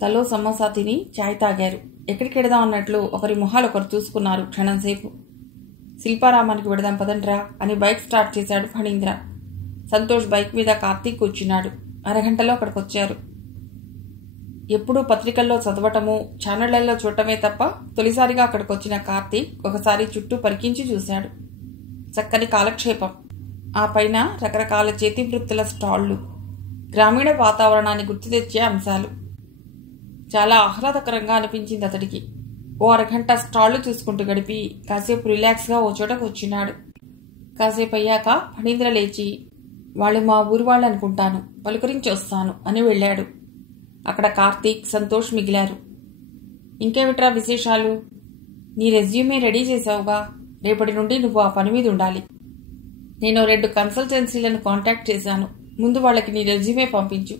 తలో సమోసా తిని చాయ్ తాగారు. ఎక్కడికి వెడదాం అన్నట్లు ఒకరి మొహాలు ఒకరు చూసుకున్నారు క్షణంసేపు. శిల్పారామానికి వెడదాం పదండ్రా అని బైక్ స్టార్ట్ చేశాడు ఫణీంద్ర. సంతోష్ బైక్ మీద కార్తీక్ కూర్చున్నాడు. అరగంటలో అక్కడికొచ్చారు. ఎప్పుడూ పత్రికల్లో చదవటము, ఛానళ్లలో చూడటమే తప్ప తొలిసారిగా అక్కడికొచ్చిన కార్తీక్ ఒకసారి చుట్టూ పరికించి చూశాడు. చక్కని కాలక్షేపం. ఆ పైన రకరకాల చేతి వృత్తుల స్టాళ్లు, గ్రామీణ వాతావరణాన్ని గుర్తు తెచ్చే అంశాలు. చాలా ఆహ్లాదకరంగా అనిపించింది అతడికి. ఓ అరగంట స్టాళ్లు చూసుకుంటూ గడిపి కాసేపు రిలాక్స్గా ఓ చోట కూర్చున్నాడు. కాసేపు అయ్యాక ఫణీంద్ర లేచి, వాళ్ళు మా ఊరి వాళ్ళు అనుకుంటాను, పలుకరించి వస్తాను అని వెళ్ళాడు. అక్కడ కార్తీక్, సంతోష్ మిగిలారు. ఇంకేమిట్రా విశేషాలు? నీ రెజ్యూమే రెడీ చేసావుగా, రేపటి నుండి నువ్వు ఆ పని మీద ఉండాలి. నేను 2 కన్సల్టెన్సీలను కాంటాక్ట్ చేశాను. ముందు వాళ్ళకి నీ రెజ్యూమే పంపించు.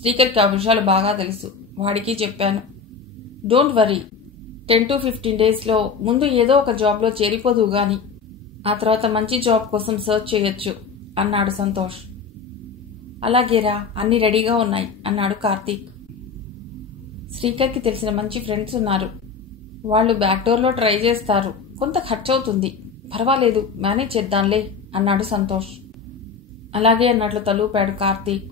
శ్రీకర్కి ఆ విషయాలు బాగా తెలుసు, వాడికి చెప్పాను. డోంట్ వరీ, 10 to 15 డేస్లో ముందు ఏదో ఒక జాబ్లో చేరిపోదువు గాని ఆ తర్వాత మంచి జాబ్ కోసం సర్చ్ చేయొచ్చు అన్నాడు సంతోష్. అలాగేరా, అన్నీ రెడీగా ఉన్నాయి అన్నాడు కార్తీక్. శ్రీకర్కి తెలిసిన మంచి ఫ్రెండ్స్ ఉన్నారు, వాళ్ళు బ్యాక్డోర్లో ట్రై చేస్తారు. కొంత ఖర్చు అవుతుంది, పర్వాలేదు, మేనేజ్ చేద్దాంలే అన్నాడు సంతోష్. అలాగే అన్నట్లు తలూపాడు కార్తీక్.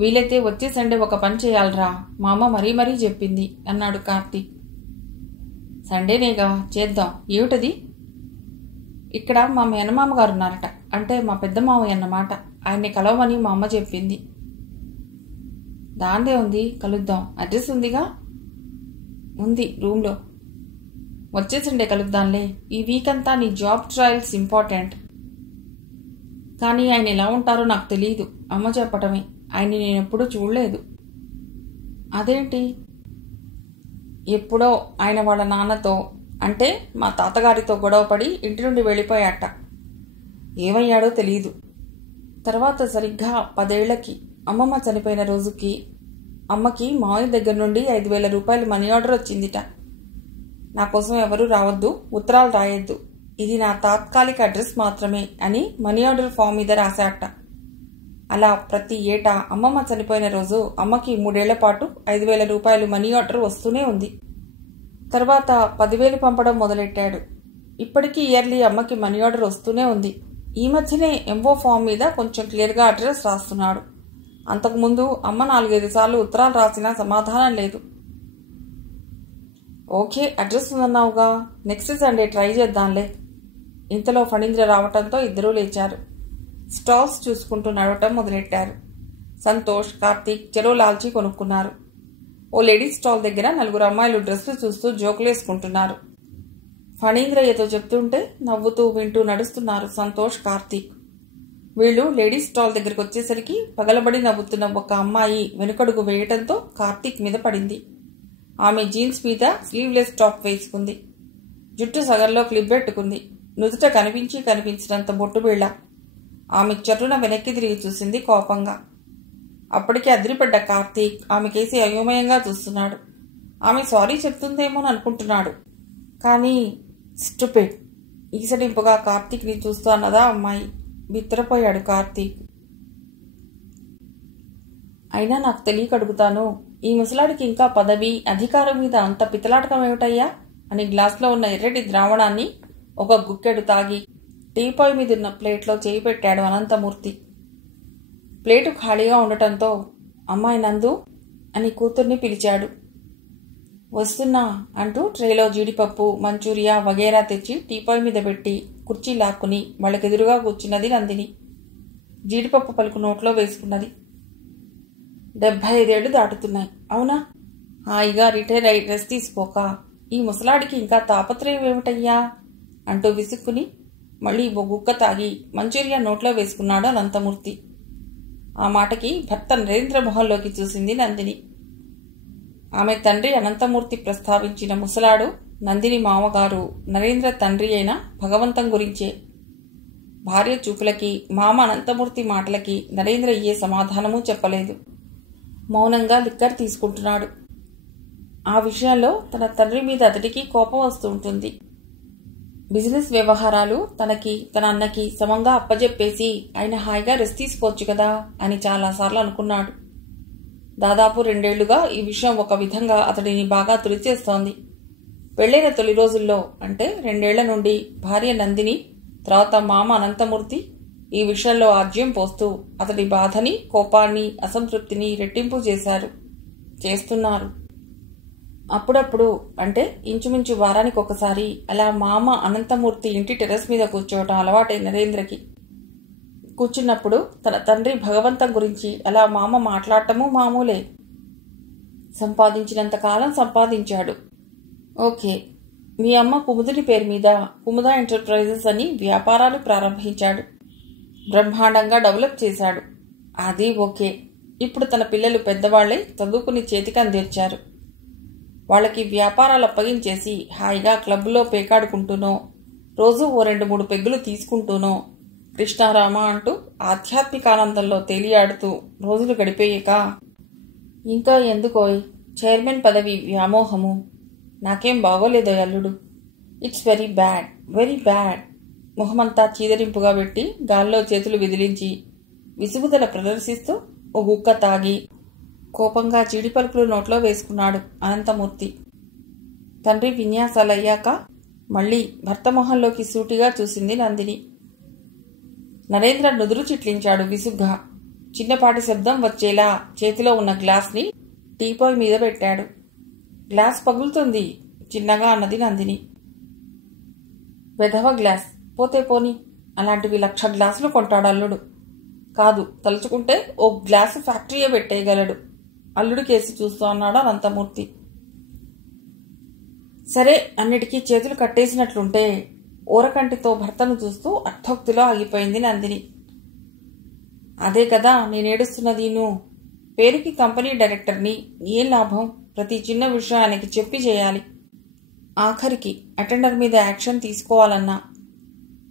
వీలైతే వచ్చే సండే ఒక పని చేయాలరా, మా అమ్మ మరీ చెప్పింది అన్నాడు కార్తీక్. సండేనేగా, చేద్దాం. ఏమిటది? ఇక్కడ మా మేనమామ గారు ఉన్నారట, అంటే మా పెద్ద మామయ్య అన్నమాట. ఆయన్ని కలవమని మా అమ్మ చెప్పింది. దాందే ఉంది, కలుద్దాం. అడ్రస్ ఉందిగా? ఉంది, రూమ్లో. వచ్చే సండే కలుద్దాంలే. ఈ వీక్ అంతా నీ జాబ్ ట్రయల్స్ ఇంపార్టెంట్. కానీ ఆయన ఎలా ఉంటారో నాకు తెలియదు, అమ్మ చెప్పటమే. ఆయన్ని నేనెప్పుడూ చూడలేదు. అదేంటి? ఎప్పుడో ఆయన వాళ్ళ నాన్నతో, అంటే మా తాతగారితో గొడవపడి ఇంటి నుండి వెళ్ళిపోయాట. ఏమయ్యాడో తెలియదు. తర్వాత సరిగ్గా 10 ఏళ్లకి అమ్మమ్మ చనిపోయిన రోజుకి అమ్మకి మావయ్య దగ్గర నుండి 5,000 రూపాయలు మనీ ఆర్డర్ వచ్చిందిట. నా కోసం ఎవరూ రావద్దు, ఉత్తరాలు రాయొద్దు, ఇది నా తాత్కాలిక అడ్రస్ మాత్రమే అని మనీ ఆర్డర్ ఫామ్ మీద రాశాట. అలా ప్రతి ఏటా అమ్మమ్మ చనిపోయిన రోజు అమ్మకి 3 ఏళ్ల పాటు 5,000 రూపాయలు మనీ ఆర్డర్ వస్తూనే ఉంది. తర్వాత 10,000 పంపడం మొదలెట్టాడు. ఇప్పటికీ ఇయర్లీ అమ్మకి మనీ ఆర్డర్ వస్తూనే ఉంది. ఈ మధ్యనే ఎంఓ ఫామ్ మీద కొంచెం క్లియర్గా అడ్రస్ రాస్తున్నాడు. అంతకుముందు అమ్మ 4-5 సార్లు ఉత్తరాలు రాసినా సమాధానం లేదు. ఓకే, అడ్రస్ ఉందన్నావుగా, నెక్స్ట్ సండే ట్రై చేద్దాంలే. ఇంతలో ఫణీంద్ర రావటంతో ఇద్దరూ లేచారు. స్టాల్స్ చూసుకుంటూ నడవటం మొదలెట్టారు. సంతోష్, కార్తీక్ చెరో లాల్చీ కొనుక్కున్నారు. ఓ లేడీస్ స్టాల్ దగ్గర 4 అమ్మాయిలు డ్రెస్సులు చూస్తూ జోకులేసుకుంటున్నారు. ఫణీంద్ర ఏదో చెప్తుంటే నవ్వుతూ వింటూ నడుస్తున్నారు సంతోష్, కార్తీక్. వీళ్ళు లేడీస్ స్టాల్ దగ్గరికి వచ్చేసరికి పగలబడి నవ్వుతున్న ఒక అమ్మాయి వెనుకడుగు వేయటంతో కార్తీక్ మీద పడింది. ఆమె జీన్స్ మీద స్లీవ్లెస్ టాప్ వేసుకుంది. జుట్టు సగంలో క్లిప్ పెట్టుకుంది. నుదుట కనిపించినంత బొట్టు బిళ్ళ. ఆమె చర్రున వెనక్కి తిరిగి చూసింది కోపంగా. అప్పటికే అదిరిపడ్డ కార్తీక్ ఆమెకేసి అయోమయంగా చూస్తున్నాడు. ఆమె సారీ చెప్తుందేమోని అనుకుంటున్నాడు. కానీ స్టూపిడ్, ఈసడింపుగా కార్తీక్ని చూస్తూ అన్నదా అమ్మాయి. బిత్తరపోయాడు కార్తీక్. అయినా నాకు తెలియక అడుగుతాను, ఈ ముసలాడికి ఇంకా పదవి, అధికారం మీద అంత పితలాటకం ఏమిటయ్యా అని గ్లాస్లో ఉన్న ఎర్రటి ద్రావణాన్ని ఒక గుక్కెడు తాగి టీపాయ్ మీదున్న ప్లేట్లో చేయి పెట్టాడు అనంతమూర్తి. ప్లేటు ఖాళీగా ఉండటంతో అమ్మాయి నందు అని కూతుర్ని పిలిచాడు. వస్తున్నా అంటూ ట్రేలో జీడిపప్పు, మంచూరియా వగేరా తెచ్చి టీపాయ్ మీద పెట్టి కుర్చీ లాక్కుని వాళ్ళకెదురుగా కూర్చున్నది నందిని. జీడిపప్పు పలుకు నోట్లో వేసుకున్నది. 75 ఏళ్లు దాటుతున్నాయి, అవునా? హాయిగా రిటైర్ అయి రెస్ట్ తీసుకోక ఈ ముసలాడికి ఇంకా తాపత్రయం ఏమిటయ్యా అంటూ విసుక్కుని మళ్ళీ ఓ గుక్క తాగి మంచూరియా నోట్లో వేసుకున్నాడు అనంతమూర్తి. ఆ మాటకి భర్త నరేంద్ర మొహంలోకి చూసింది నందిని. ఆమె తండ్రి అనంతమూర్తి ప్రస్తావించిన ముసలాడు నందిని మామగారు నరేంద్ర తండ్రి అయిన భగవంతం గురించే. భార్య చూపులకి, మామ అనంతమూర్తి మాటలకి నరేంద్ర ఏ సమాధానమూ చెప్పలేదు. మౌనంగా లిక్కర్ తీసుకుంటున్నాడు. ఆ విషయంలో తన తండ్రి మీద అతడికి కోపం వస్తూ ఉంటుంది. బిజినెస్ వ్యవహారాలు తనకి, తన అన్నకి సమంగా అప్పజెప్పేసి ఆయన హాయిగా రెస్ట్ తీసుకోవచ్చు కదా అని చాలాసార్లు అనుకున్నాడు. దాదాపు 2 ఏళ్లుగా ఈ విషయం ఒక విధంగా అతడిని బాగా తుడిచేస్తోంది. పెళ్లైన తొలి రోజుల్లో, అంటే 2 ఏళ్ల నుండి భార్య నందిని, తర్వాత మామ అనంతమూర్తి ఈ విషయంలో ఆజ్యం పోస్తూ అతడి బాధని, కోపాన్ని, అసంతృప్తిని రెట్టింపు చేస్తున్నారు. అప్పుడప్పుడు, అంటే ఇంచుమించు వారానికి ఒకసారి అలా మామ అనంతమూర్తి ఇంటి టెర్రస్ మీద కూర్చోవటం అలవాటే నరేంద్రకి. కూర్చున్నప్పుడు తన తండ్రి భగవంతం గురించి అలా మామ మాట్లాడటమూ మామూలే. సంపాదించినంతకాలం సంపాదించాడు. ఓకే, మీ అమ్మ కుముదుని పేరు మీద కుముద ఎంటర్ప్రైజెస్ అని వ్యాపారాలు ప్రారంభించాడు. బ్రహ్మాండంగా డెవలప్ చేశాడు. అది ఓకే. ఇప్పుడు తన పిల్లలు పెద్దవాళ్లై చదువుకుని చేతికి అందించారు. వాళ్ళకి వ్యాపారాలు అప్పగించేసి హాయిగా క్లబ్లో పేకాడుకుంటూనో, రోజు ఓ 2-3 పెగ్గులు తీసుకుంటూనో, కృష్ణారామ అంటూ ఆధ్యాత్మికానందంలో తేలియాడుతూ రోజులు గడిపేయక, ఇంకా ఎందుకోయ్ చైర్మన్ పదవి వ్యామోహము, నాకేం బాగోలేదో అల్లుడు. It's very bad, very bad. మొహమంతా చీదరింపుగా పెట్టి గాల్లో చేతులు విదిలించి విసుగుదల ప్రదర్శిస్తూ ఓ గుక్క తాగి కోపంగా జీడిపలుకులు నోట్లో వేసుకున్నాడు అనంతమూర్తి. తండ్రి విన్యాసాలయ్యాక మళ్లీ భర్త మొహంలోకి సూటిగా చూసింది నందిని. నరేంద్ర నుదురు చిట్లించాడు విసుగ్గా. చిన్నపాటి శబ్దం వచ్చేలా చేతిలో ఉన్న గ్లాస్ని టీపాయ్ మీద పెట్టాడు. గ్లాస్ పగులుతుంది చిన్నగా అన్నది నందిని. వెధవ గ్లాస్, పోతే పోని, అలాంటివి 1,00,000 గ్లాసులు కొంటాడు అల్లుడు. కాదు, తలుచుకుంటే ఓ గ్లాసు ఫ్యాక్టరీయే పెట్టేయగలడు. అల్లుడు కేసి చూస్తూ అన్నాడు అనంతమూర్తి. సరే, అన్నిటికీ చేతులు కట్టేసినట్లుంటే ఊరకంటితో భర్తను చూస్తూ అర్థోక్తిలో ఆగిపోయింది నందిని. అదే కదా నేనేడుస్తున్నదీను. పేరుకి కంపెనీ డైరెక్టర్ని, ఏం లాభం? ప్రతి చిన్న విషయం ఆయనకి చెప్పి చేయాలి. ఆఖరికి అటెండర్ మీద యాక్షన్ తీసుకోవాలన్నా.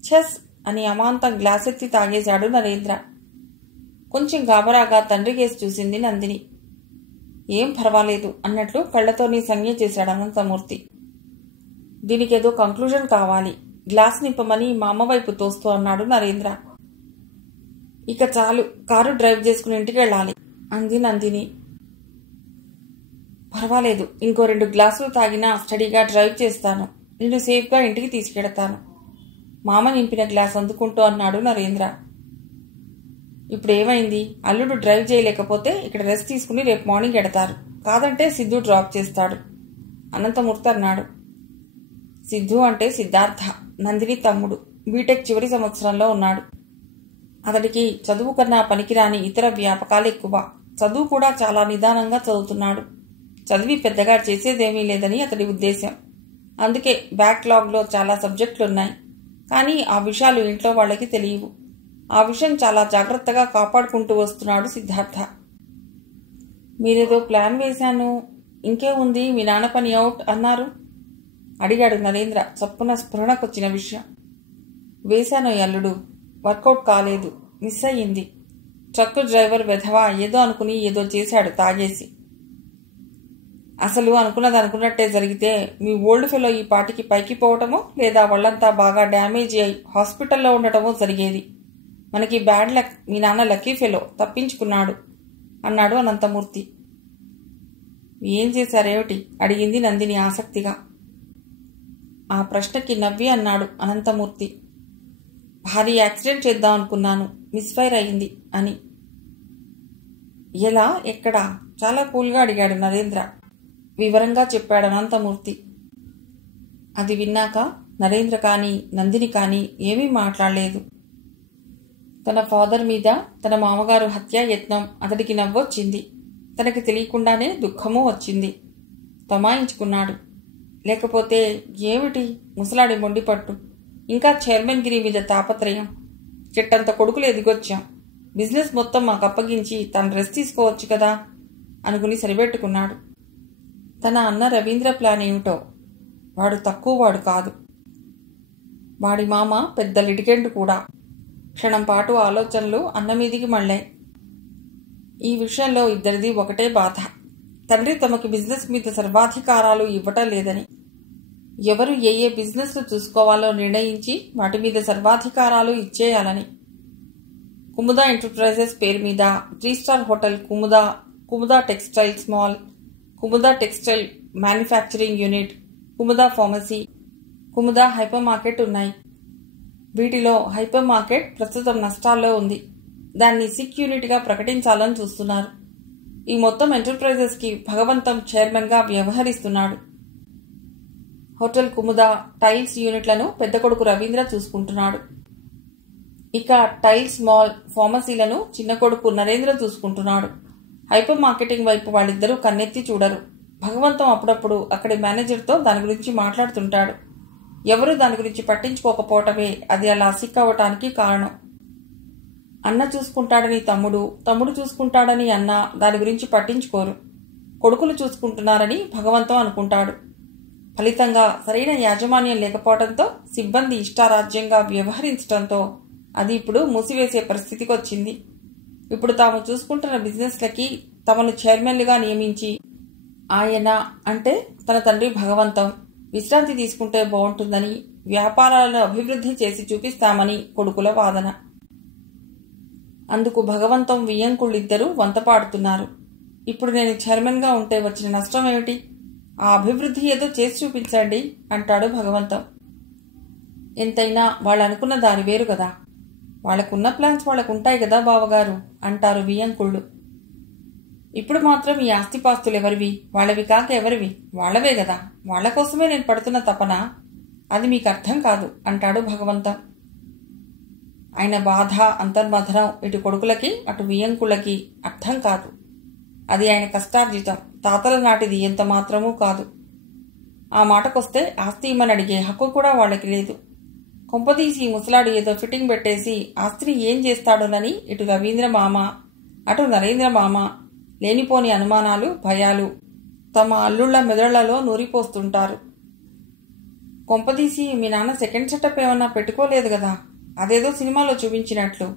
ఛస్ అని అమాంతం గ్లాసెత్తి తాగేశాడు నరేంద్ర. కొంచెం గాబరాగా తండ్రి కేసి చూసింది నందిని. ఏం పర్వాలేదు అన్నట్లు కళ్లతోనే సంజ్ఞ చేశాడు అనంతమూర్తి. దీనికేదో కంక్లూజన్ కావాలి. గ్లాస్ నింపమని మా అమ్మ వైపు తోస్తూ అన్నాడు నరేంద్ర. ఇక చాలు, కారు డ్రైవ్ చేసుకుని ఇంటికి వెళ్ళాలి అంది నందిని. పర్వాలేదు, ఇంకో 2 గ్లాసులు తాగినా స్టడీగా డ్రైవ్ చేస్తాను. నిన్ను సేఫ్గా ఇంటికి తీసుకెడతాను. మామ నింపిన గ్లాస్ అందుకుంటూ అన్నాడు నరేంద్ర. ఇప్పుడేమైంది? అల్లుడు డ్రైవ్ చేయలేకపోతే ఇక్కడ రెస్ట్ తీసుకుని రేపు మార్నింగ్ ఎడతారు. కాదంటే సిద్ధు డ్రాప్ చేస్తాడు అనంతమూర్తి అన్నాడు. సిద్ధు అంటే సిద్ధార్థ, నందిని తమ్ముడు. బీటెక్ చివరి సంవత్సరంలో ఉన్నాడు. అతడికి చదువు కన్నా పనికిరాని ఇతర వ్యాపకాలు ఎక్కువ. చదువు కూడా చాలా నిదానంగా చదువుతున్నాడు. చదివి పెద్దగా చేసేదేమీ లేదని అతడి ఉద్దేశం. అందుకే బ్యాక్లాగ్లో చాలా సబ్జెక్టులున్నాయి. కానీ ఆ విషయాలు ఇంట్లో వాళ్ళకి తెలియవు. ఆ విషయం చాలా జాగ్రత్తగా కాపాడుకుంటూ వస్తున్నాడు సిద్ధార్థ. మీరేదో ప్లాన్ వేశాను, ఇంకే ఉంది, మీ నాన్న పని అవుట్ అన్నారు అడిగాడు నరేంద్ర చప్పున స్ఫురణకొచ్చిన విషయం. వేశాను అల్లుడు, వర్కౌట్ కాలేదు, మిస్ అయ్యింది. ట్రక్కు డ్రైవర్ వెధవా ఏదో అనుకుని ఏదో చేశాడు తాగేసి. అసలు అనుకున్నది అనుకున్నట్టే జరిగితే మీ ఓల్డ్ ఫెలో ఈ పాటికి పైకి పోవటమో లేదా వాళ్ళంతా బాగా డ్యామేజ్ అయి హాస్పిటల్లో ఉండటమో జరిగేది. మనకి బ్యాడ్ లక్, మీ నాన్న లక్కీ ఫెలో, తప్పించుకున్నాడు అన్నాడు అనంతమూర్తి. ఏం చేశారేమిటి అడిగింది నందిని ఆసక్తిగా. ఆ ప్రశ్నకి నవ్వి అన్నాడు అనంతమూర్తి. భారీ యాక్సిడెంట్ చేద్దాం అనుకున్నాను, మిస్ఫైర్ అయింది అని. ఎలా, ఎక్కడా? చాలా కూల్గా అడిగాడు నరేంద్ర. వివరంగా చెప్పాడు అనంతమూర్తి. అది విన్నాక నరేంద్ర కానీ నందిని కానీ ఏమీ మాట్లాడలేదు. తన ఫాదర్ మీద తన మామగారు హత్యాయత్నం అతడికి నవ్వొచ్చింది. తనకి తెలియకుండానే దుఃఖమూ వచ్చింది. తమాయించుకున్నాడు. లేకపోతే ఏమిటి ముసలాడి మొండిపట్టు, ఇంకా చైర్మన్ గిరి మీద తాపత్రయం. చెట్టంత కొడుకులు ఎదిగొచ్చాం. బిజినెస్ మొత్తం మాకు అప్పగించి తను రెస్ట్ తీసుకోవచ్చు కదా అనుకుని సరిపెట్టుకున్నాడు. తన అన్న రవీంద్ర ప్లాన్ ఏమిటో. వాడు తక్కువ వాడు కాదు. వాడి మామ పెద్ద లిటిగెంట్ కూడా. క్షణం పాటు ఆలోచనలు అన్నమీదికి మళ్ళాయి. ఈ విషయంలో ఇద్దరిది ఒకటే బాధ. తండ్రి తమకి బిజినెస్ మీద సర్వాధికారాలు ఇవ్వటం లేదని, ఎవరు ఏ ఏ బిజినెస్లు చూసుకోవాలో నిర్ణయించి వాటి మీద సర్వాధికారాలు ఇచ్చేయాలని. కుముద ఎంటర్ప్రైజెస్ పేరు మీద 3 star hotel Kumuda, Kumuda textiles mall, Kumuda textile manufacturing unit, Kumuda pharmacy, Kumuda hyper market ఉన్నాయి. వీటిలో హైపర్ మార్కెట్ ప్రస్తుతం నష్టాల్లో ఉంది. దాన్ని సిక్ యూనిట్గా ప్రకటించాలని చూస్తున్నారు. ఈ మొత్తం ఎంటర్ప్రైజెస్కి భగవంతం చైర్మన్గా వ్యవహరిస్తున్నాడు. హోటల్ కుముదా టైల్స్ యూనిట్లను పెద్ద కొడుకు రవీంద్ర చూసుకుంటున్నాడు. ఇక టైల్స్ మాల్, ఫార్మసీలను చిన్న కొడుకు నరేంద్ర చూసుకుంటున్నాడు. హైపర్ మార్కెటింగ్ వైపు వాళ్ళిద్దరూ కన్నెత్తి చూడరు. భగవంతం అప్పుడప్పుడు అక్కడి మేనేజర్తో దాని గురించి మాట్లాడుతుంటాడు. ఎవరూ దాని గురించి పట్టించుకోకపోవటమే అది అలా సిక్ అవ్వటానికి కారణం. అన్న చూసుకుంటాడని తమ్ముడు, తమ్ముడు చూసుకుంటాడని అన్న దాని గురించి పట్టించుకోరు. కొడుకులు చూసుకుంటున్నారని భగవంతం అనుకుంటాడు. ఫలితంగా సరైన యాజమాన్యం లేకపోవడంతో, సిబ్బంది ఇష్టారాజ్యంగా వ్యవహరించడంతో అది ఇప్పుడు మూసివేసే పరిస్థితికి వచ్చింది. ఇప్పుడు తాము చూసుకుంటున్న బిజినెస్లకి తమను చైర్మన్లుగా నియమించి ఆయన అంటే తన తండ్రి భగవంతం విశ్రాంతి తీసుకుంటే బాగుంటుందని, వ్యాపారాలను అభివృద్ధి చేసి చూపిస్తామని కొడుకుల వాదన. అందుకు భగవంతం వియ్యంకుళ్ళిద్దరూ వంతపాడుతున్నారు. ఇప్పుడు నేను చైర్మన్గా ఉంటే వచ్చిన నష్టం ఏమిటి? ఆ అభివృద్ధి ఏదో చేసి చూపించండి అంటాడు భగవంతం. ఎంతైనా వాళ్ళు అనుకున్న దారి వేరు కదా. వాళ్ళకున్న ప్లాన్స్ వాళ్ళకుంటాయి కదా బావగారు అంటారు వియ్యంకుళ్ళు. ఇప్పుడు మాత్రం ఈ ఆస్తిపాస్తులు ఎవరివి? వాళ్ళవి కాక ఎవరివి? వాళ్ళవే కదా. వాళ్ల కోసమే నేను పడుతున్న తపన. అది మీకు అర్థం కాదు అంటాడు భగవంతం. ఆయన బాధ అంతర్మథనం ఇటు కొడుకులకి అటు వియ్యంకుళ్ళకి అర్థం కాదు. అది ఆయన కష్టార్జితం, తాతల నాటిది ఎంత మాత్రమూ కాదు. ఆ మాటకొస్తే ఆస్తి ఇమ్మని అడిగే హక్కు కూడా వాళ్ళకి లేదు. కొంపదీసి ముసలాడు ఏదో ఫిట్టింగ్ పెట్టేసి ఆస్తిని ఏం చేస్తాడోనని ఇటు రవీంద్ర మామ అటు నరేంద్ర మామ లేనిపోని అనుమానాలు, భయాలు తమ అల్లుళ్ల మెదళ్లలో నూరిపోస్తుంటారు. కొంపదీసి మీ నాన్న సెకండ్ సెటప్ ఏమన్నా పెట్టుకోలేదు కదా, అదేదో సినిమాలో చూపించినట్లు.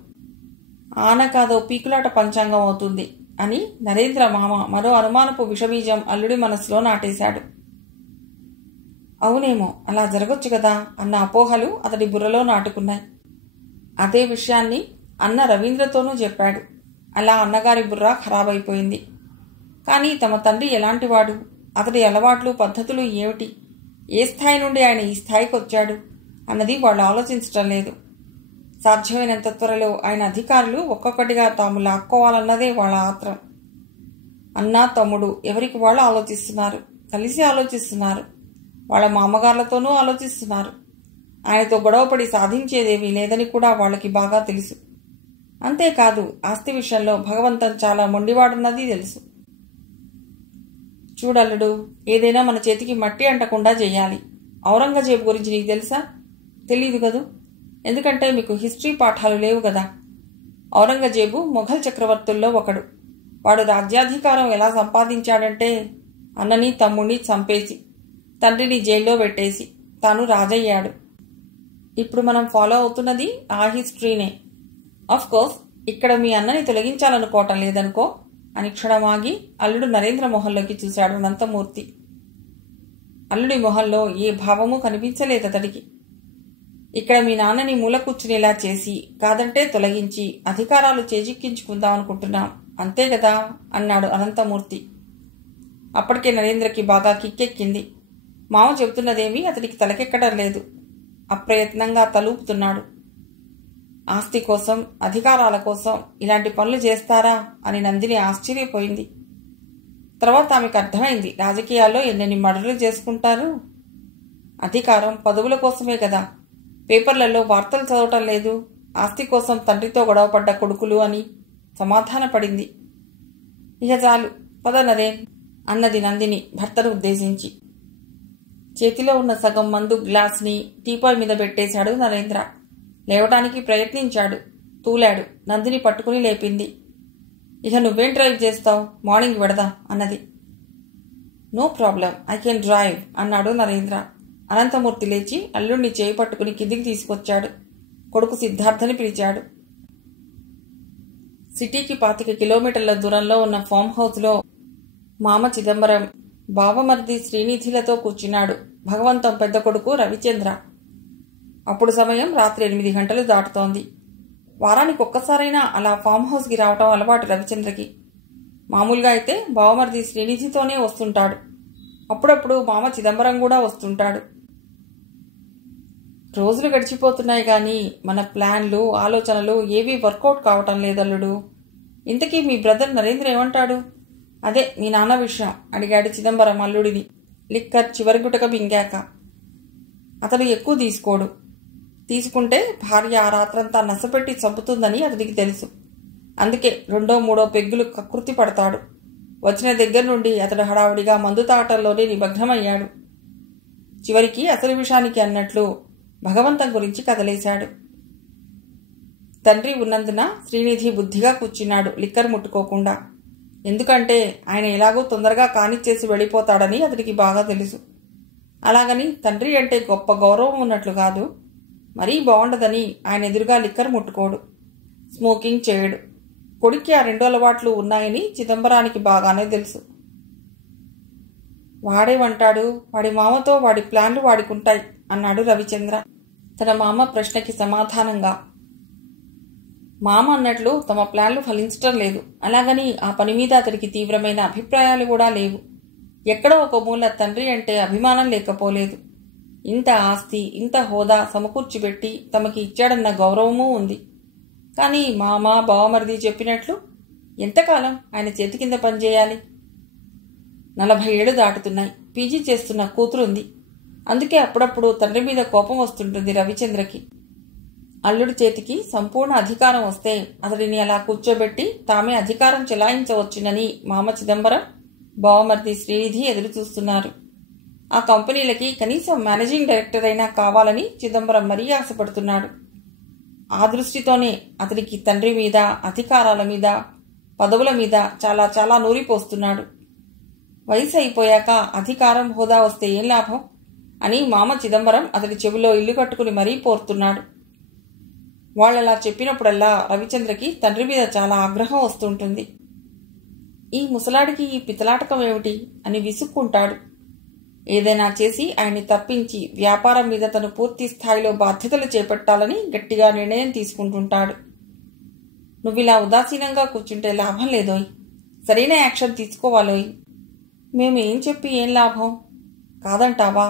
ఆన కాదో పీకులాట పంచాంగం అవుతుంది అని నరేంద్ర మామ మరో అనుమానపు విషబీజం అల్లుడి మనసులో నాటేశాడు. అవునేమో, అలా జరగొచ్చు కదా అన్న అపోహలు అతడి బుర్రలో నాటుకున్నాయి. అదే విషయాన్ని అన్న రవీంద్రతోనూ చెప్పాడు. అలా అన్నగారి బుర్ర ఖరాబైపోయింది. కానీ తమ తండ్రి ఎలాంటివాడు, అతడి అలవాట్లు పద్ధతులు ఏమిటి, ఏ స్థాయి నుండి ఆయన ఈ స్థాయికి వచ్చాడు అన్నది వాళ్ళు ఆలోచించటం లేదు. సాధ్యమైనంత త్వరలో ఆయన అధికారులు ఒక్కొక్కటిగా తాము లాక్కోవాలన్నదే వాళ్ళ ఆత్రం. అన్నా తమ్ముడు ఎవరికి వాళ్ళు ఆలోచిస్తున్నారు, కలిసి ఆలోచిస్తున్నారు. వాళ్ళ మామగార్లతోనూ ఆలోచిస్తున్నారు. ఆయనతో గొడవపడి సాధించేదేమీ లేదని కూడా వాళ్ళకి బాగా తెలుసు. అంతేకాదు ఆస్తి విషయంలో భగవంతం చాలా మొండివాడున్నది తెలుసు. చూడల్లుడు, ఏదైనా మన చేతికి మట్టి అంటకుండా చెయ్యాలి. ఔరంగజేబు గురించి నీకు తెలుసా? తెలీదు కదూ, ఎందుకంటే మీకు హిస్టరీ పాఠాలు లేవు కదా. ఔరంగజేబు మొఘల్ చక్రవర్తుల్లో ఒకడు. వాడు రాజ్యాధికారం ఎలా సంపాదించాడంటే అన్నని తమ్ముడిని చంపేసి, తండ్రిని జైల్లో పెట్టేసి తాను రాజయ్యాడు. ఇప్పుడు మనం ఫాలో అవుతున్నది ఆ హిస్టరీనే. ఆఫ్ కోర్స్ ఇక్కడ మీ అన్నని తొలగించాలనుకోవటం లేదనుకో అని క్షణమాగి అల్లుడు నరేంద్ర మొహంలోకి చూశాడు అనంతమూర్తి. అల్లుడి మొహంలో ఏ భావమూ కనిపించలేదతడికి. ఇక్కడ మీ నాన్నని మూల కూర్చునేలా చేసి, కాదంటే తొలగించి అధికారాలు చేజిక్కించుకుందాం అనుకుంటున్నాం, అంతే కదా అన్నాడు అనంతమూర్తి. అప్పటికే నరేంద్రకి బాగా కిక్కెక్కింది. మామ చెబుతున్నదేమీ అతడికి తలకెక్కడం లేదు. అప్రయత్నంగా తలూపుతున్నాడు. ఆస్తి కోసం, అధికారాల కోసం ఇలాంటి పనులు చేస్తారా అని నందిని ఆశ్చర్యపోయింది. తర్వాత ఆమెకు అర్థమైంది, రాజకీయాల్లో ఎన్నెన్ని మర్డర్లు చేసుకుంటారు. అధికారం, పదవుల కోసమే కదా. పేపర్లలో వార్తలు చదవటం లేదు, ఆస్తి కోసం తండ్రితో గొడవపడ్డ కొడుకులు అని సమాధానపడింది. ఇక చాలు, పద నరేన్ అన్నది నందిని భర్తను ఉద్దేశించి. చేతిలో ఉన్న సగం మందు గ్లాస్ని టీపాయ్ మీద పెట్టేశాడు నరేంద్ర. లేవటానికి ప్రయత్నించాడు, తూలాడు. నందిని పట్టుకుని లేపింది. ఇక నువ్వేం డ్రైవ్ చేస్తావు, మార్నింగ్ వెడదాం అన్నది. No problem, I can drive అన్నాడు నరేంద్ర. అనంతమూర్తి లేచి అల్లుడిని చేయి పట్టుకుని కిందికి తీసుకొచ్చాడు. కొడుకు సిద్ధార్థని పిలిచాడు. సిటీకి 25 కిలోమీటర్ల దూరంలో ఉన్న ఫామ్ హౌస్లో మామ చిదంబరం, బావమర్ది శ్రీనిధిలతో కూర్చున్నాడు భగవంతం పెద్ద కొడుకు రవిచంద్ర. అప్పుడు సమయం రాత్రి 8 గంటలు దాటుతోంది. వారానికి ఒక్కసారైనా అలా ఫామ్ హౌస్కి రావటం అలవాటు రవిచంద్రకి. మామూలుగా అయితే బావమరిది శ్రీనిధితోనే వస్తుంటాడు. అప్పుడప్పుడు మామ చిదంబరం కూడా వస్తుంటాడు. రోజులు గడిచిపోతున్నాయి కానీ మన ప్లాన్లు ఆలోచనలు ఏవీ వర్కౌట్ కావటం లేదల్లుడు. ఇంతకీ మీ బ్రదర్ నరేంద్ర ఏమంటాడు? అదే మీ నాన్న విషయం అడిగాడు చిదంబరం అల్లుడిని లిక్కర్ చివరి గుటక మింగాక. అతడు ఎక్కువ తీసుకోడు. తీసుకుంటే భార్య ఆ రాత్రంతా నసపెట్టి చంపుతుందని అతనికి తెలుసు. అందుకే 2, 3 పెగ్గులు కకృతి పడతాడు. వచ్చిన దగ్గర నుండి అతడు హడావుడిగా మందు తాగటంలోనే నిమగ్నమయ్యాడు. చివరికి అసలు విషయానికి అన్నట్లు భగవంతం గురించి కదలేశాడు. తండ్రి ఉన్నందున శ్రీనిధి బుద్ధిగా కూర్చున్నాడు లిక్కర్ ముట్టుకోకుండా. ఎందుకంటే ఆయన ఎలాగో తొందరగా కానిచ్చేసి వెళ్ళిపోతాడని అతడికి బాగా తెలుసు. అలాగని తండ్రి అంటే గొప్ప గౌరవం ఉన్నట్లు కాదు. మరీ బాగుండదని ఆయన ఎదురుగా లిక్కర్ ముట్టుకోడు. స్మోకింగ్ చేయడు. కొడుక్కి ఆ 2 అలవాట్లు ఉన్నాయని చిదంబరానికి బాగానే తెలుసు. వాడేమంటాడు, వాడి మామతో వాడి ప్లాన్లు వాడికుంటాయి అన్నాడు రవిచంద్ర తన మామ ప్రశ్నకి సమాధానంగా. మామ అన్నట్లు తమ ప్లాన్లు ఫలించటం లేదు. అలాగని ఆ పని మీద అతడికి తీవ్రమైన అభిప్రాయాలు కూడా లేవు. ఎక్కడో ఒక మూల తండ్రి అంటే అభిమానం లేకపోలేదు. ఇంత ఆస్తి ఇంత హోదా సమకూర్చిపెట్టి తమకి ఇచ్చాడన్న గౌరవమూ ఉంది. కానీ మామ బావమరిది చెప్పినట్లు ఎంతకాలం ఆయన చేతి కింద పనిచేయాలి? 40 ఏళ్ళు దాటుతున్నాయి. పీజీ చేస్తున్న కూతురుంది. అందుకే అప్పుడప్పుడు తండ్రి మీద కోపం వస్తుంటుంది రవిచంద్రకి. అల్లుడి చేతికి సంపూర్ణ అధికారం వస్తే అతడిని అలా కూర్చోబెట్టి తామే అధికారం చెలాయించవచ్చునని మామ చిదంబరం బావమరిది శ్రీనిధి ఎదురు చూస్తున్నారు. ఆ కంపెనీలకి కనీసం మేనేజింగ్ డైరెక్టర్ అయినా కావాలని చిదంబరం మరీ ఆశపడుతున్నాడు. ఆ దృష్టితోనే అతడికి తండ్రి మీద అధికారాల మీద పదవుల మీద చాలా చాలా నూరిపోస్తున్నాడు. వయసు అయిపోయాక అధికారం హోదా వస్తే ఏం లాభం అని మామ చిదంబరం అతడి చెవిలో ఇల్లు కట్టుకుని మరీ పోరుతున్నాడు. వాళ్ళలా చెప్పినప్పుడల్లా రవిచంద్రకి తండ్రి మీద చాలా ఆగ్రహం వస్తుంటుంది. ఈ ముసలాడికి ఈ పితలాటకం ఏమిటి అని విసుక్కుంటాడు. ఏదైనా చేసి ఆయన్ని తప్పించి వ్యాపారం మీద తను పూర్తి స్థాయిలో బాధ్యతలు చేపట్టాలని గట్టిగా నిర్ణయం తీసుకుంటుంటాడు. నువ్విలా ఉదాసీనంగా కూర్చుంటే లాభం లేదోయ్. సరైన యాక్షన్ తీసుకోవాలోయ్. మేమేం చెప్పి ఏం లాభం? కాదంటావా?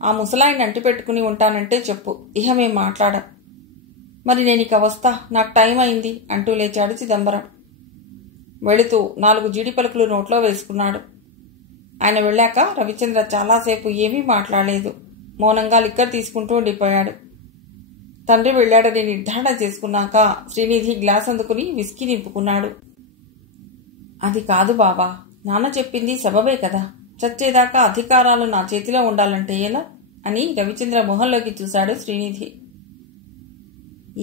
ఆ ముసలాయిని అంటిపెట్టుకుని ఉంటానంటే చెప్పు, ఇహ మేం మాట్లాడం. మరి నేనిక వస్తా, నాకు టైం అయింది అంటూ లేచాడు చిదంబరం. వెళుతూ 4 జీడి పలుకులు నోట్లో వేసుకున్నాడు. ఆయన వెళ్ళాక రవిచంద్ర చాలాసేపు ఏమీ మాట్లాడలేదు. మౌనంగా లిక్కర్ తీసుకుంటూ ఉండిపోయాడు. తండ్రి వెళ్ళాడని నిర్ధారణ చేసుకున్నాక శ్రీనిధి గ్లాస్ అందుకుని విస్కీ నింపుకున్నాడు. అది కాదు బాబా, నాన్న చెప్పింది సబబే కదా. చచ్చేదాకా అధికారాలు నా చేతిలో ఉండాలంటే ఎలా అని రవిచంద్ర మొహంలోకి చూశాడు శ్రీనిధి.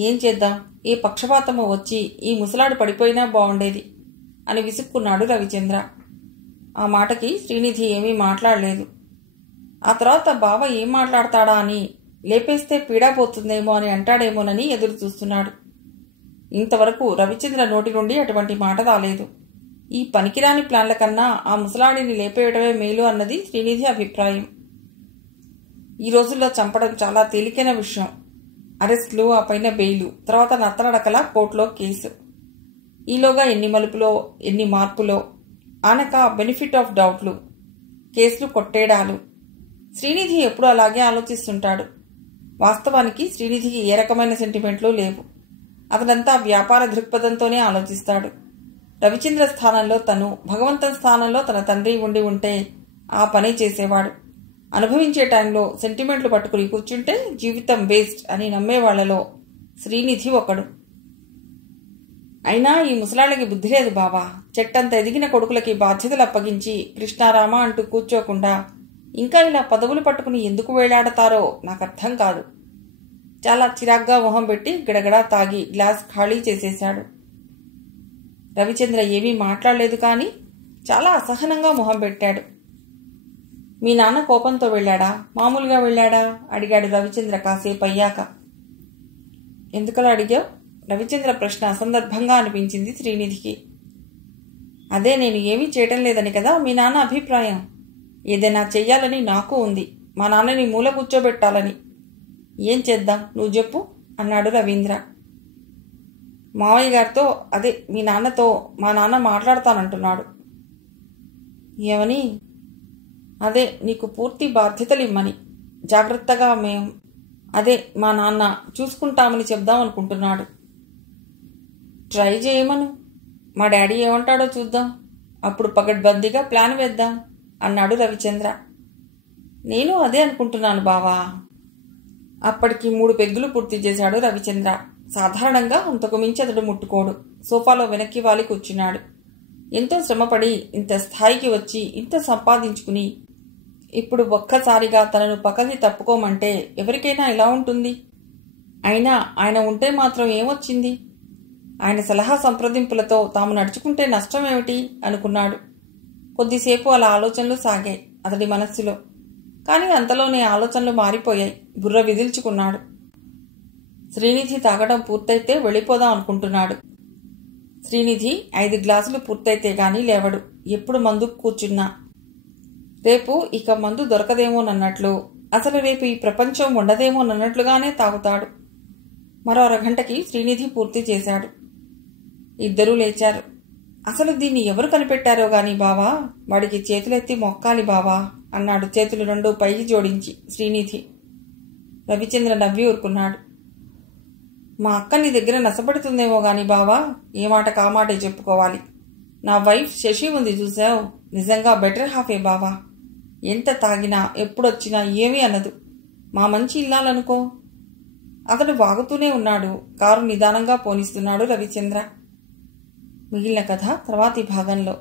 ఏం చేద్దాం, ఏ పక్షపాతమో వచ్చి ఈ ముసలాడు పడిపోయినా బాగుండేది అని విసుక్కున్నాడు రవిచంద్ర. ఆ మాటకి శ్రీనిధి ఏమీ మాట్లాడలేదు. ఆ తర్వాత బావ ఏం మాట్లాడతాడా అని, లేపేస్తే పీడా పోతుందేమో అని అంటాడేమోనని ఎదురు చూస్తున్నాడు. ఇంతవరకు రవిచంద్ర నోటి నుండి అటువంటి మాట రాలేదు. ఈ పనికిరాని ప్లాన్ల కన్నా ఆ ముసలాడిని లేపేయడమే మేలు అన్నది శ్రీనిధి అభిప్రాయం. ఈ రోజుల్లో చంపడం చాలా తేలికైన విషయం. అరెస్టులు, ఆ పైన బెయిలు, తర్వాత నత్తనడకల కోర్టులో కేసు. ఈలోగా ఎన్ని మలుపులో ఎన్ని మార్పులో, ఆనక బెనిఫిట్ ఆఫ్ డౌట్లు, కేసులు కొట్టేడాలు. శ్రీనిధి ఎప్పుడూ అలాగే ఆలోచిస్తుంటాడు. వాస్తవానికి శ్రీనిధికి ఏ రకమైన సెంటిమెంట్లు లేవు. అతనంతా వ్యాపార దృక్పథంతోనే ఆలోచిస్తాడు. రవిచంద్ర స్థానంలో తను, భగవంతం స్థానంలో తన తండ్రి ఉండి ఉంటే ఆ పని చేసేవాడు. అనుభవించే టైంలో సెంటిమెంట్లు పట్టుకుని కూర్చుంటే జీవితం వేస్ట్ అని నమ్మేవాళ్లలో శ్రీనిధి ఒకడు. అయినా ఈ ముసలాళ్ళకి బుద్ధి లేదు బాబా. చెట్టంత ఎదిగిన కొడుకులకి బాధ్యతలు అప్పగించి కృష్ణారామ అంటూ కూర్చోకుండా ఇంకా ఇలా పదవులు పట్టుకుని ఎందుకు వేలాడతారో నాకు అర్థం కాదు. చాలా చిరాగ్గా మొహం పెట్టి గడగడా తాగి గ్లాస్ ఖాళీ చేసేశాడు. రవిచంద్ర ఏమీ మాట్లాడలేదు కానీ చాలా అసహనంగా మొహం పెట్టాడు. మీ నాన్న కోపంతో వెళ్ళాడా, మామూలుగా వెళ్ళాడా అడిగాడు రవిచంద్ర కాసేపు అయ్యాక. ఎందుకలా అడిగావు? రవిచంద్ర ప్రశ్న అసందర్భంగా అనిపించింది శ్రీనిధికి. అదే నేను ఏమీ చేయటం లేదని కదా మీ నాన్న అభిప్రాయం. ఏదైనా చెయ్యాలని నాకు ఉంది. మా నాన్నని మూల కూర్చోబెట్టాలని. ఏం చేద్దాం నువ్వు చెప్పు అన్నాడు రవీంద్ర. మావయ్య గారితో, అదే మీ నాన్నతో మా నాన్న మాట్లాడతానంటున్నాడు. ఏమని? అదే నీకు పూర్తి బాధ్యతలు ఇమ్మని. జాగ్రత్తగా అదే మా నాన్న చూసుకుంటామని చెప్దామనుకుంటున్నాడు. ట్రై చేయమను. మా డాడీ ఏమంటాడో చూద్దాం. అప్పుడు పగడ్బందీగా ప్లాన్ వేద్దాం అన్నాడు రవిచంద్ర. నేను అదే అనుకుంటున్నాను బావా. అప్పటికి 3 పెగ్గులు పూర్తి చేశాడు రవిచంద్ర. సాధారణంగా అంతకు మించి అతడు ముట్టుకోడు. సోఫాలో వెనక్కి వాలి కూర్చున్నాడు. ఎంతో శ్రమపడి ఇంత స్థాయికి వచ్చి ఇంత సంపాదించుకుని ఇప్పుడు ఒక్కసారిగా తనను పక్కకి తప్పుకోమంటే ఎవరికైనా ఇలా ఉంటుంది? అయినా ఆయన ఉంటే మాత్రం ఏమొచ్చింది? ఆయన సలహా సంప్రదింపులతో తాము నడుచుకుంటే నష్టమేమిటి అనుకున్నాడు. కొద్దిసేపు అలా ఆలోచనలు సాగాయి అతడి మనస్సులో. కానీ అంతలోనే ఆలోచనలు మారిపోయాయి. బుర్ర విదిల్చుకున్నాడు. శ్రీనిధి తాగడం పూర్తయితే వెళ్ళిపోదాం అనుకుంటున్నాడు. శ్రీనిధి 5 గ్లాసులు పూర్తయితే గాని లేవడు. ఎప్పుడు మందుకు కూర్చున్నా రేపు ఇక మందు దొరకదేమోనన్నట్లు, అసలు రేపు ఈ ప్రపంచం ఉండదేమోనన్నట్లుగానే తాగుతాడు. మరో అరగంటకి శ్రీనిధి పూర్తి చేశాడు. ఇద్దరూ లేచారు. అసలు దీన్ని ఎవరు కనిపెట్టారో గాని బావా, వాడికి చేతులెత్తి మొక్కాలి బావా అన్నాడు చేతులు 2 పైకి జోడించి శ్రీనిధి. రవిచంద్ర నవ్వి ఊరుకున్నాడు. మా అక్క నీ దగ్గర నసపడుతుందేమో గాని బావా, ఏ మాట కామాటే చెప్పుకోవాలి. నా వైఫ్ శశి ఉంది చూసావు, నిజంగా బెటర్ హాఫే బావా. ఎంత తాగినా ఎప్పుడొచ్చినా ఏమీ అనదు. మా మంచి ఇల్లాలనుకో. అతడు వాగుతూనే ఉన్నాడు. కారు నిదానంగా పోనిస్తున్నాడు రవిచంద్ర. మిగిలిన కథ తర్వాతి భాగంలో.